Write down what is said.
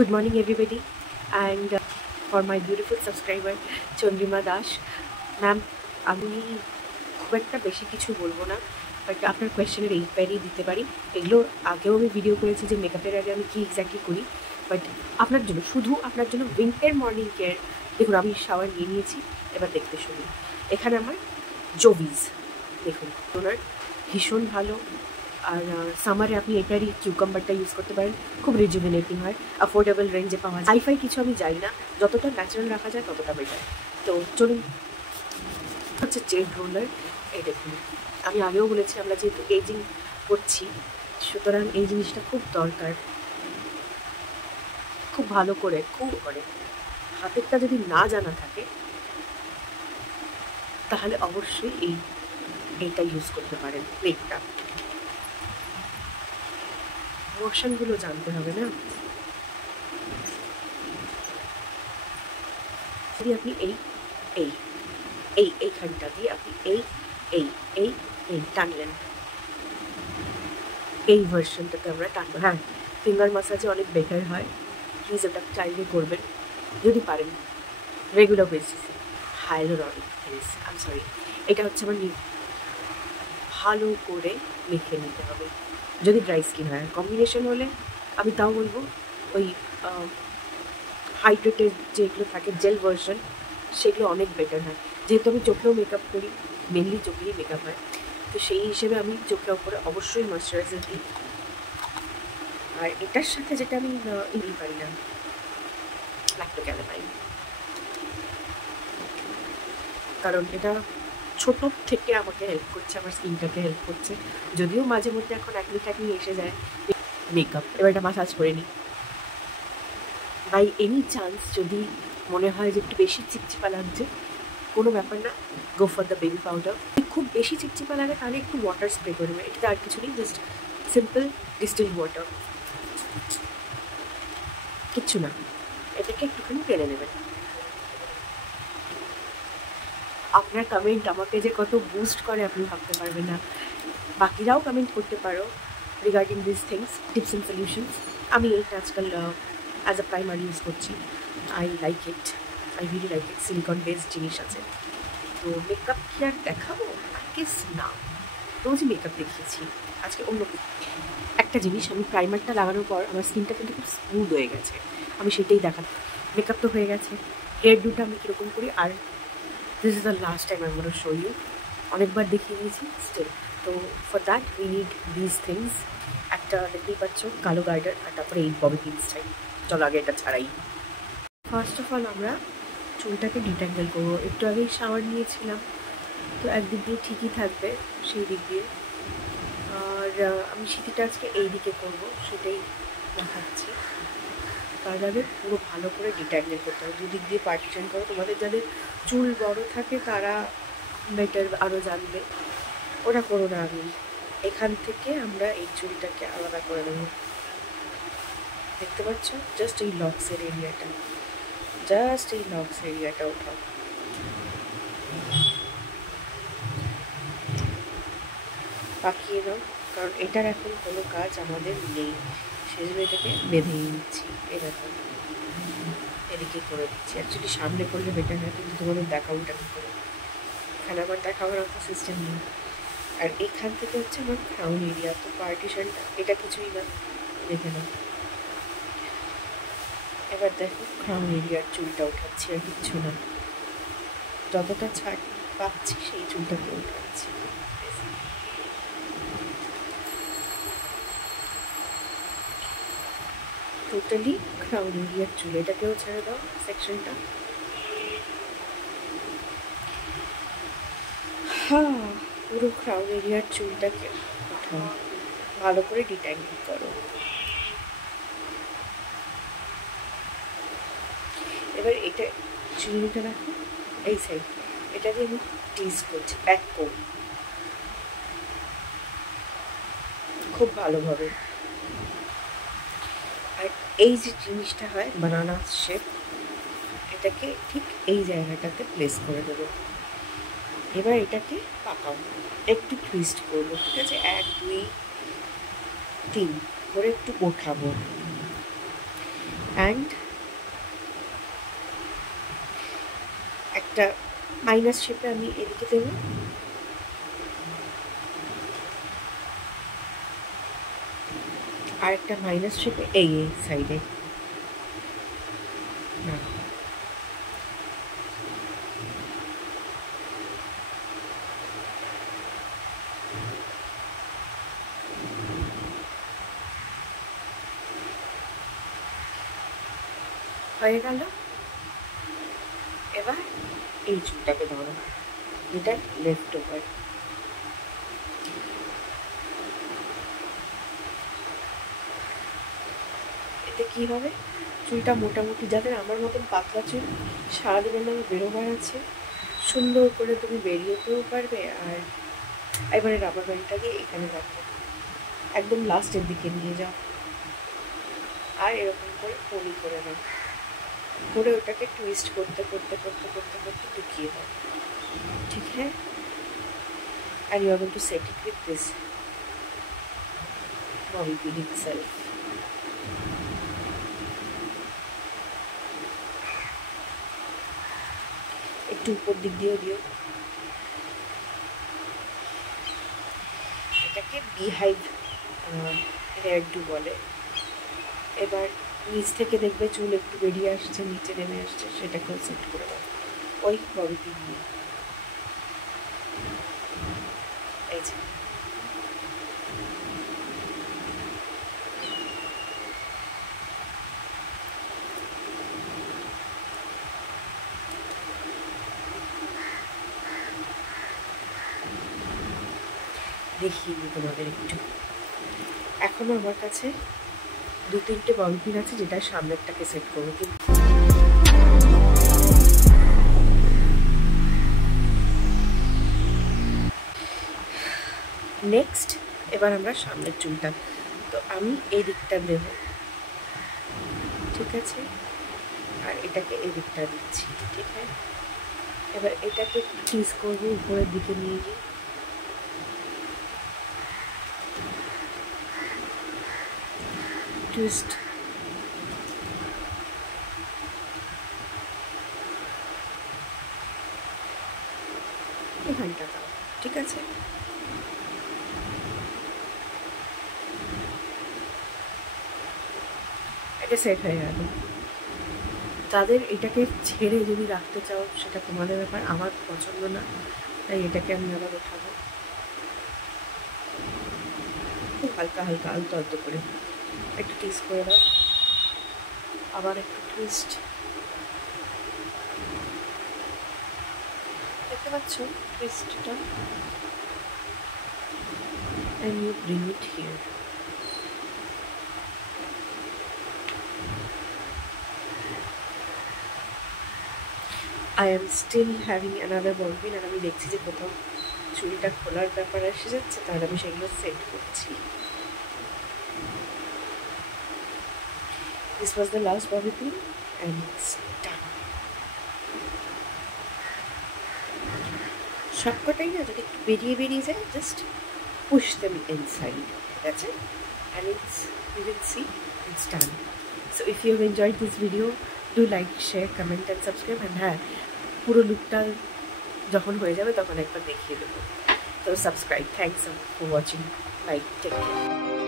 Good morning, everybody, and for my beautiful subscriber Chandrima Das ma'am, আমি খুব একটা বেশি কিছু বলবো না, বাট আপনার কোয়েশ্চেনের ইনকোয়ারি দিতে পারি। এগুলো আগেও আমি ভিডিও করেছি যে মেকআপের আগে আমি কী এক্স্যাক্টলি করি, বাট আপনার জন্য, শুধু আপনার জন্য উইন্টার মর্নিং কেয়ার। দেখুন, আমি শাওয়ার নিয়ে নিয়েছি, এবার দেখতে শুনুন। এখানে আমার জোভিজ, দেখুন ওনার ভীষণ ভালো। আর সামারে আপনি এটারই কিউকাম্বারটা ইউজ করতে পারেন, খুব রিজুভিনেটিং হয়, অ্যাফোর্ডেবল রেঞ্জে পাওয়া যায়। হাইফাই কিছু আমি যাই না, যতটা ন্যাচারাল রাখা যায় ততটা বেটার। তো চলুন, হচ্ছে জেড রোলার। এই দেখুন, আমি আগেও বলেছি আমরা যেহেতু এজিং করছি, সুতরাং এই জিনিসটা খুব দরকার। খুব ভালো করে, খুব করে হাতেরটা যদি না জানা থাকে তাহলে অবশ্যই এইটা ইউজ করতে পারেন। প্লেটটা, মোশনগুলো জানতে হবে না। যদি আপনি এই এইখানটা দিয়ে আপনি এই এই এই এই টানলেন, এই ভার্সনটাতে আমরা টানবো। হ্যাঁ, ফিঙ্গার মাসাজে অনেক বেটার হয়, প্লিজ ওটা চাইলে করবেন যদি পারেন রেগুলার বেসিসে। হাইলোরনিক আই সরি, এটা হচ্ছে আমার ভালো করে মেখে নিতে হবে যদি ড্রাই স্কিন হয়। কম্বিনেশন হলে আমি তাও বলবো ওই হাইড্রেটেড যেগুলো থাকে জেল ভার্সন, সেগুলো অনেক বেটার হয়। যেহেতু আমি চোখেও মেকআপ করি, মেনলি চোখেই মেকআপ হয়, তো সেই হিসেবে আমি চোখের ওপরে অবশ্যই ময়শ্চারাইজার দিই। আর এটার সাথে যেটা আমি নিতে পারি না, ল্যাক্টোক্যালামাইন, কারণ এটা ছোটো থেকে আমাকে হেল্প করছে, আমার স্কিনটাকে হেল্প করছে। যদিও মাঝে মধ্যে এখন একনি এসে যায় মেকআপ, এবার এটা মাসাজ করে নিই। বাই এনি চান্স যদি মনে হয় যে একটু বেশি চিপচিপা লাগছে, কোনো ব্যাপার না, go for the baby powder. খুব বেশি চিপচিপা লাগে তাহলে একটু ওয়াটার স্প্রে করে নেবে, এটাতে আর কিছু নেই, জাস্ট সিম্পল ডিস্টিল ওয়াটার, কিচ্ছু না। এটাকে একটুখানি টেনে নেবেন। আপনার কমেন্ট আমাকে যে কত বুস্ট করে আপনি ভাবতে পারবেন না। বাকিরাও কমেন্ট করতে পারো regarding this things, tips and solutions. আমি এইটা আজকাল অ্যাজ আ প্রাইমার ইউজ করছি। I like it, I really like it. Silicon based জিনিস আছে। তো মেকআপ কি আর দেখাবো? আই গেস না, রোজই মেকআপ দেখিয়েছি, আজকে অন্য একটা জিনিস। আমি প্রাইমারটা লাগানোর পর আমার স্কিনটা কিন্তু খুব স্মুথ হয়ে গেছে, আমি সেটাই দেখাবো। মেকআপ তো হয়ে গেছে, হেয়ার ডুটা আমি কীরকম করি, আর this is the last time I gonna show you. অনেকবার দেখিয়ে দিয়েছি স্টিল। তো for that we need this things. একটা দেখতেই পাচ্ছ কালো গার্ডার, আর তারপরে এই ববি পিন স্টাইল। চলো আগে এটা ছাড়াই। ফার্স্ট অফ অল আমরা চুলটাকে ডিট্যাঙ্গেল করবো। একটু আগেই শাওয়ার নিয়েছিলাম, তো একদিক দিয়ে ঠিকই থাকবে, সেই দিক দিয়ে। আর আমি সিঁথিটা আজকে এই দিকে করবো, সেটাই দেখাচ্ছি। তার আগে পুরো ভালো করে ডিট্যাঙ্গেল করতে হবে, দুদিক দিয়ে পার্টিশন করো। তোমাদের যাদের চুল বড় থাকে তারা বেটার আরও জানবে, ওটা করো না। আমি এখান থেকে আমরা এই চুলটাকে আলাদা করে দেবো, দেখতে পাচ্ছ? জাস্ট এই লক্সের এরিয়াটা, জাস্ট এই লক্স এরিয়াটা ওঠাও। পাকিয়ে দাও, কারণ এটার এখন কোনো কাজ আমাদের নেই, সেই জন্য এটাকে বেঁধে নিচ্ছি। এই দেখুন, এদিকে করে দিচ্ছি। অ্যাকচুয়ালি সামনে করলে বেটার হয়, কিন্তু তোমাদের দেখাবোটা কী করে, এখানে আমার দেখাবার মতো সিস্টেম নেই। আর এখান থেকে হচ্ছে আমার ক্রাউন এরিয়া, তো পার্টিশনটা এটা কিছুই না, দেখে নাও। এবার দেখো ক্রাউন এরিয়ার চুলটা উঠাচ্ছি, আর কিচ্ছু না, যতটা ছাড় পাচ্ছি সেই চুলটাকে উঠাচ্ছি। টোটালি ক্রাউন এরিয়ার চুল, এটাকেও ছেড়ে দাও সেকশনটা। হ্যাঁ, পুরো ক্রাউন এরিয়ার চুলটাকে উঠাও, ভালো করে ডিট্যাঙ্গেল করো। এবার এটা চুলটা রাখো এই সাইড, এটা দিয়ে আমি টিজ করছি, ব্যাক কোম খুব ভালোভাবে। আর এই যে জিনিসটা হয় বানানা শেপ, এটাকে ঠিক এই জায়গাটাতে প্লেস করে দেবো। এবার এটাকে পাকাও, একটু টুইস্ট করবো, ঠিক আছে? 1 2 3 করে একটু ওঠাবো। অ্যান্ড একটা মাইনাস শেপে আমি এদিকে দেব, আর একটা মাইনাস শেপে এই সাইডে। হয়ে গেল। এবার এই চুলটাকে ধরো, এটা লেফট ওভার। এতে কি হবে, চুলটা মোটামুটি যাদের আমার মতন পাতলা চুল, সারাদিনের নামে বেরোবার আছে, সুন্দর করে তুমি বেরিয়েতেও পারবে। আর এবারে রাবার ব্যান্ডটাকে এখানে রাখো, একদম লাস্টের দিকে নিয়ে যাও, আর এরকম করে পনি করে নাও, করে ওটাকে টুইস্ট করতে করতে করতে করতে করতে ঢুকিয়ে দাও। ঠিক হ্যাঁ, and you are going to set it with this bobby pin itself. একটু উপর দিক দিয়েও দিও, এটাকে বিহাইভ হেয়ার ডু বলে। এবার নিচ থেকে দেখবে চুল একটু বেরিয়ে আসছে, নিচে নেমে আসছে, সেটাকেও সেট করে দাও ওই ববি পিন দিয়ে। এই যে দেখিয়ে দিই তোমাদের একটু। এখনো আমার কাছে 2-3টে ববি পিন আছে, যেটা সামনেরটাকে সেট করবো। কিন্তু নেক্সট এবার আমরা সামনের চুলটা, তো আমি এই দিকটা দেব, ঠিক আছে, আর এটাকে এই দিকটা দিচ্ছি। ঠিক আছে, এবার এটাকে টুইস করবো উপরের দিকে নিয়ে গিয়ে, টুইস্ট। এখানটা দাও, ঠিক আছে। এটা সেট হয়ে গেল। তাদের এটাকে ছেড়ে যদি রাখতে চাও সেটা তোমাদের ব্যাপার, আমার পছন্দ না, তাই এটাকে আমি আবার ওঠাবো খুব হালকা হালকা, আলতো আলতো করে। একটু টুইস্ট করে দাও, আবার একটু টুইস্ট। দেখতে পাচ্ছ টুইস্টটা, and you bring it here. I am still having another ball pin, আর আমি দেখছি যে কোথাও চুলটা খোলার ব্যাপার এসে যাচ্ছে, তাহলে আমি সেগুলো সেট করছি। This was the last bobby pin and it's done. সবকটাই না যদি একটু বেরিয়ে বেরিয়ে যায়, জাস্ট পুশ দেম ইনসাইড, ঠিক আছে, and it's, you will see it's done. So if you have enjoyed this video, do like, share, comment and subscribe. and হ্যাঁ, পুরো লুকটা যখন হয়ে যাবে তখন একবার দেখিয়ে দেবো। তো subscribe. Thanks for watching. Bye, take care.